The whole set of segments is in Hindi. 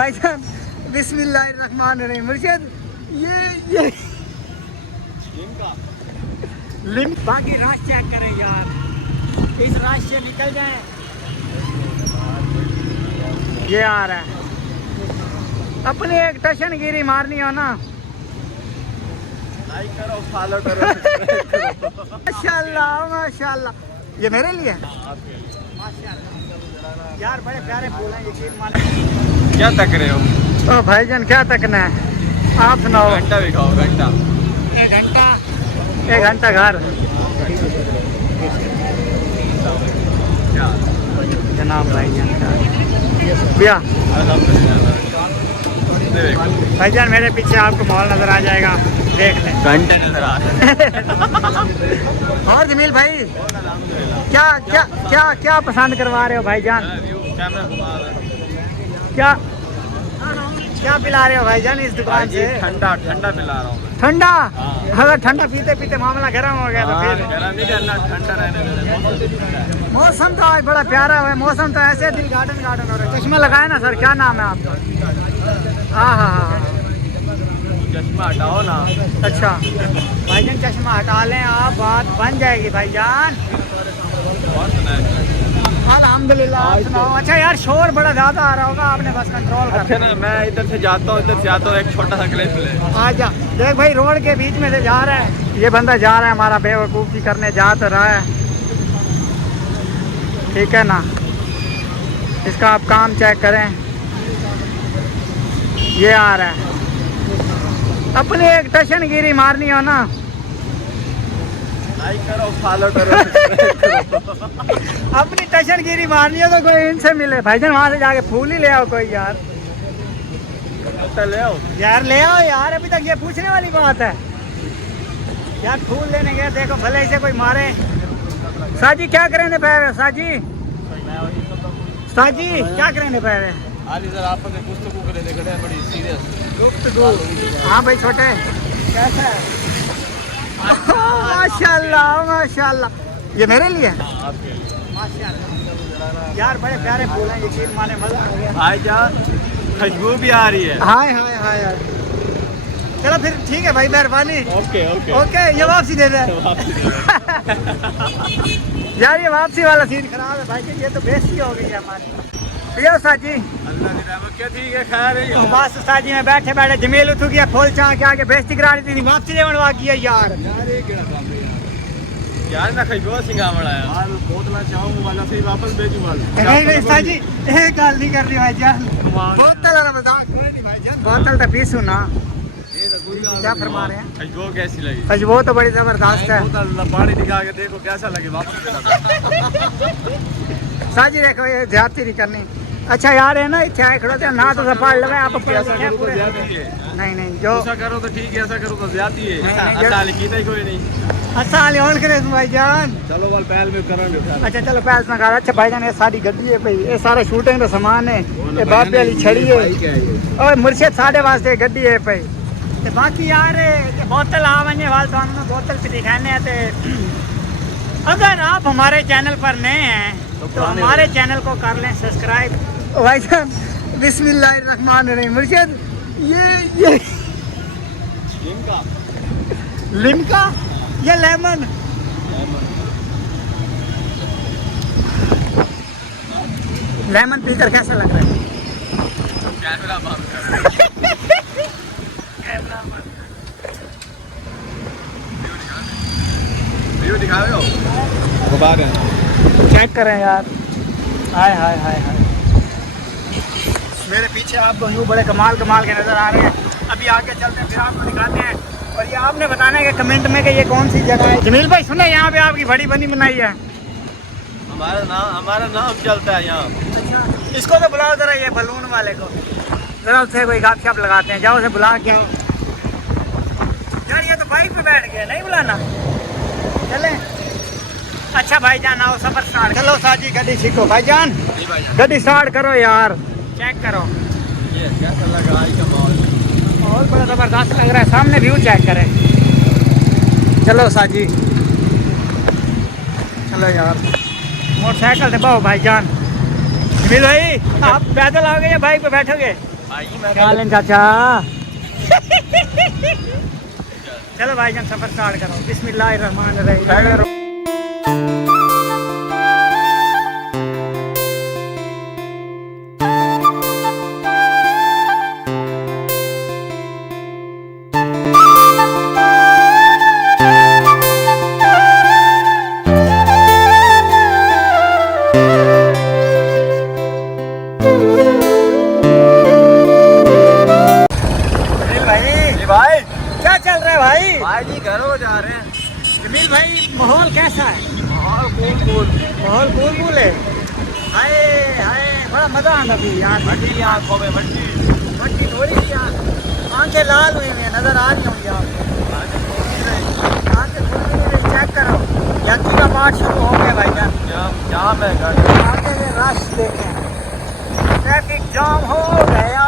भाईजान बिस्मिल्लाहिर्रहमानिर्रहीम। मुर्शिद ये लिंक बाकी राश चेक करें यार, इस राश से निकल जाए। ये आ रहा है, अपनी एक टशन गिरी मारनी हो ना, लाइक करो, फॉलो करो। माशाल्लाह माशाल्लाह। ये मेरे लिए यार बड़े प्यारे फूल हैं, यकीन मानो। क्या तक रहे हो? ओ भाईजान क्या तकना है, आप सुनाओ। घंटा भी खाओ, घंटा। एक घंटा घर जनाब भाईजान भैया। भाईजान मेरे पीछे आपको मॉल नजर आ जाएगा, देख लें। घंटे नजर आ रहे। और जमील भाई क्या क्या क्या क्या पसंद करवा रहे हो भाईजान? क्या क्या पिला रहे हो भाईजान इस दुकान से? ठंडा ठंडा पिला रहा हूँ। ठंडा? अगर ठंडा पीते पीते मामला गर्म हो गया तो फिर गरम नहीं करना, ठंडा रहने देना। मौसम तो आज बड़ा प्यारा है, मौसम तो ऐसे दिल गार्डन गार्डन हो रहा है। चश्मा लगाए ना सर, क्या नाम है आपका? हाँ हाँ हाँ। चश्मा हटाओ ना। अच्छा भाईजान चश्मा हटा लें आप, बात बन जाएगी भाईजान। अल्हम्दुलिल्लाह। आप सुनाओ। अच्छा यार शोर बड़ा ज्यादा आ रहा होगा, आपने बस कंट्रोल कर। अच्छा ना, मैं इधर से जाता हूँ, इधर से आता हूँ, एक छोटा सा क्लिप ले। आजा देख भाई, रोड के बीच में से जा रहा है ये बंदा, जा रहा है हमारा बेवकूफ़ी करने, जा तो रहा है, ठीक है ना। इसका आप काम चेक करें, ये आ रहा है, अपनी एक टशन गिरी मारनी हो ना, लाइक करो, फॉलो करो। अपनी टशन गिरी मारनी हो तो कोई इनसे मिले भाईजान, वहाँ से जाके फूल ही ले आओ कोई यार। ले आओ यार ले आओ यार, अभी तक ये पूछने वाली बात है यार। फूल लेने गए, देखो भले इसे कोई मारे। साजी क्या करेंगे पैर? साजी साजी क्या करेंगे पैर? आज इधर आप पुस्तकों को लेने खड़े हैं, बड़ी सीरियस गुफ्तगू। हाँ भाई छोटे कैसा है? माशाल्लाह माशाल्लाह। ये मेरे लिए आपके माशाल्लाह यार, बड़े प्यारे फूल हैं, यकीन माने मजा आ गया। भाईजान खुशबू भी आ रही है। हाय हाय हाय यार। चलो फिर ठीक है भाई, मेहरबानी। ओके ओके ओके ये वापसी दे दे। यार ये वापसी वाला सीन खराब है भाई, ये तो बेइज्जती हो गई है हमारी। भैया साजी अल्लाह की रहमत, क्या ठीक है, खैर है। बस साजी में बैठे बैठे जमील उठ गया, फूल चाह के आगे बेइज्जती करा रही थी, वापसी दे बनवा की है यार। यार मैं खुशबू सिंगा बनाया हाल बोतला चाहूँ वाला से वापस भेजूँ वाला। नहीं नहीं साजी एक गाल नहीं कर रही भाई जान, बोतल वाला मजाक कोई नहीं भाई जान, बोतल तो पीसू ना। क्या फरमा रहे हैं? खुशबू कैसी लगी? खुशबू तो बड़ी जबरदस्त है। बोतल पानी दिखा के देखो कैसा लगे, वापस साजी देखो ये ज्यादती नहीं करनी। अच्छा यार है ना, इच्छा है खड़ो थे ना तो पढ़ लो, आप पूरे नहीं नहीं जो ऐसा करो तो ठीक है, ऐसा करो तो ज्यादती है। नहीं, अच्छा लिखी नहीं कोई नहीं। अच्छा ऑन करे भाई जान। चलो वाल पहल में करेंगे। अच्छा चलो पैस ना कर। अच्छा भाईजान ये सारी गड्डी है भाई, ये सारा शूटिंग का सामान है, ये बाबे वाली छड़ी है और मुर्शिद साढ़े वास्ते गड्डी है भाई। ते बाकी यार ये बोतल आने वाल तो हम बोतल पे दिखाने हैं। ते अगर आप हमारे चैनल पर नए हैं तो हमारे चैनल को कर लें सब्सक्राइब। भाईजान बिस्मिल्लाहिर्रहमानिर्रहीम। मुर्शिद ये लिमका ये लेमन लेमन पीकर कैसा लग रहा है? कैमरा बंद कर। व्यू दिखा रहे हो? गुबार है, चेक करें यार। हाय हाय हाय हाय। मेरे पीछे आपको यूँ बड़े कमाल कमाल के नज़र आ रहे हैं। अभी आगे चलते हैं, फिर आपको दिखाते हैं। और ये आपने बताना है कि कमेंट में कि ये कौन सी जगह है। जमील भाई सुने, यहाँ पे आपकी बड़ी बनी बनाई है। हमारा नाम चलता है यहाँ। अच्छा इसको तो बुलाओ जरा, ये बलून वाले को जरा, उससे कोई गप शप लगाते हैं। जाओ उसे बुला के आओ। यार ये तो बाइक पे बैठ गया, नहीं बुलाना चले। अच्छा भाईजान आओ, सफर स्टार्ट चलो। साजी गड्डी सीखो भाईजान, गड्डी स्टार्ट करो यार, चेक करो। ये कैसा लग रहा है कमाल, और बड़ा ज़बरदस्त लग रहा है। सामने व्यू चेक करें। चलो साजी चलो यार, मोटरसाइकिल से बहु भाईजान। जमील भाई आप पैदल आओगे या बाइक पे बैठोगे? क्या हाल है चाचा? चलो भाईजान सफर स्टार्ट करो। बिस्मिल्लाहिर्रहमानिर्रहीम। भाई क्या चल रहा है भाई? भाई जी घरों जा रहे हैं। जमील भाई माहौल कैसा है? और कूल माहौल कूल कूल है। हाय हाय बड़ा मजा आता अभी यार। मट्टी आंखों में मट्टी मट्टी थोड़ी सी यार आंखें लाल हुई हुई हैं, नजर आ रही होंगी आपको। आंखें खुल भी नहीं रही, चेक करो। यकी का पाठ शुरू हो गया भाईजान। जाम है गाड़ी। आगे में रश देखें, ट्रैफिक जाम हो गया।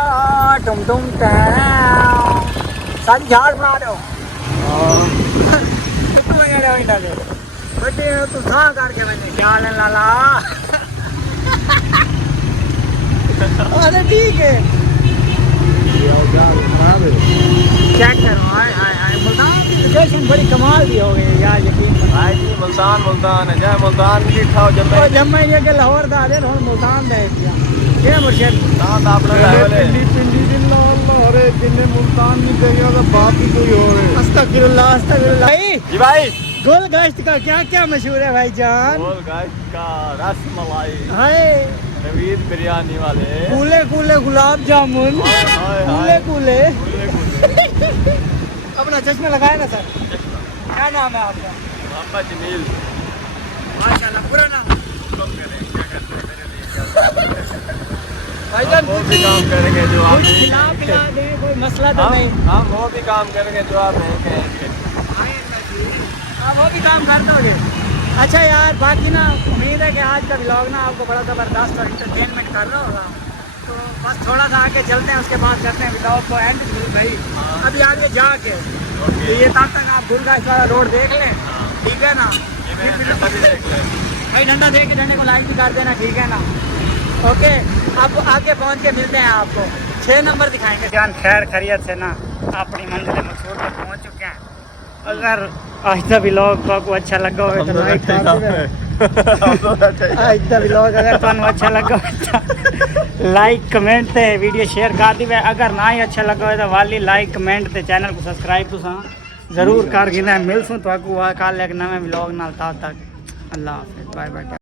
टुम टुम सारी झाड़ बना दो। बड्डे तू था करके मैंने क्या ले लाला। अरे ठीक है चेक करो। हाय हाय हाय मुल्तान की लोकेशन बड़ी कमाल की हो गई यार, यकीन करो। भाई जी मुल्तान है जय मुल्तान की खाओ जब तो जब मैं ये के लाहौर दा दे और मुल्तान दे दिया ये मुर्शिद मुल्तान अपना लेवल है। अरे जिन्हें मुल्तान नहीं देगा तो बाप ही कोई और है। अस्तगफिरुल्लाह अस्तगफिरुल्लाह। भाई जी भाई गोल गश्त का क्या क्या मशहूर है भाईजान? गोल गाइस का रस मलाई हाय नवीद बिरयानी वाले कूले कूले गुलाब जामुन हाय, हाय, कूले हाय। कूले। कूले अपना चश्मा लगाए ना सर। क्या नाम है आपका? मोहम्मद जमील माशाल्लाह पूरा नाम। कम करें क्या करते हैं मेरे लिए भाईजान वो कुछ भी काम करेंगे जो आप कुछ खिला पिला दे, कोई मसला तो नहीं। हम वो भी काम करेंगे जो आप नहीं कहेंगे। हाँ वो भी काम कर दोगे। अच्छा यार बाकी ना उम्मीद है कि आज का व्लॉग ना आपको बड़ा ज़बरदस्त और इंटरटेनमेंट कर रहा होगा। तो बस थोड़ा सा आगे चलते हैं, उसके बाद करते हैं व्लॉग को एंड भाई। अभी आगे जाके तो ये तब तक आप गुलगाछ वाला रोड देख लें, ठीक है ना? भाई डंडा देख के डंडे को लाइक भी कर देना, ठीक है ना? ओके अब आगे पहुंच के मिलते हैं आपको। 6 नंबर दिखाएंगे। जान खैर खैरियत से ना अपनी मंजिल मकसूद पर पहुंच चुके हैं। अगर आज का व्लॉग आपको अच्छा लगा हो तो लाइक कर देना। आज का व्लॉग अगर तुम अच्छा लगा हो लाइक कमेंट ते वीडियो शेयर कर दी। अगर ना ही अच्छा लगा हो तो वाली लाइक कमेंट ते चैनल को सब्सक्राइब तुसा जरूर कर गिना। मिलसूँ तो कल एक नवे व्लॉग नाल। तब तक अल्लाह हाफिज़ बाय बाय।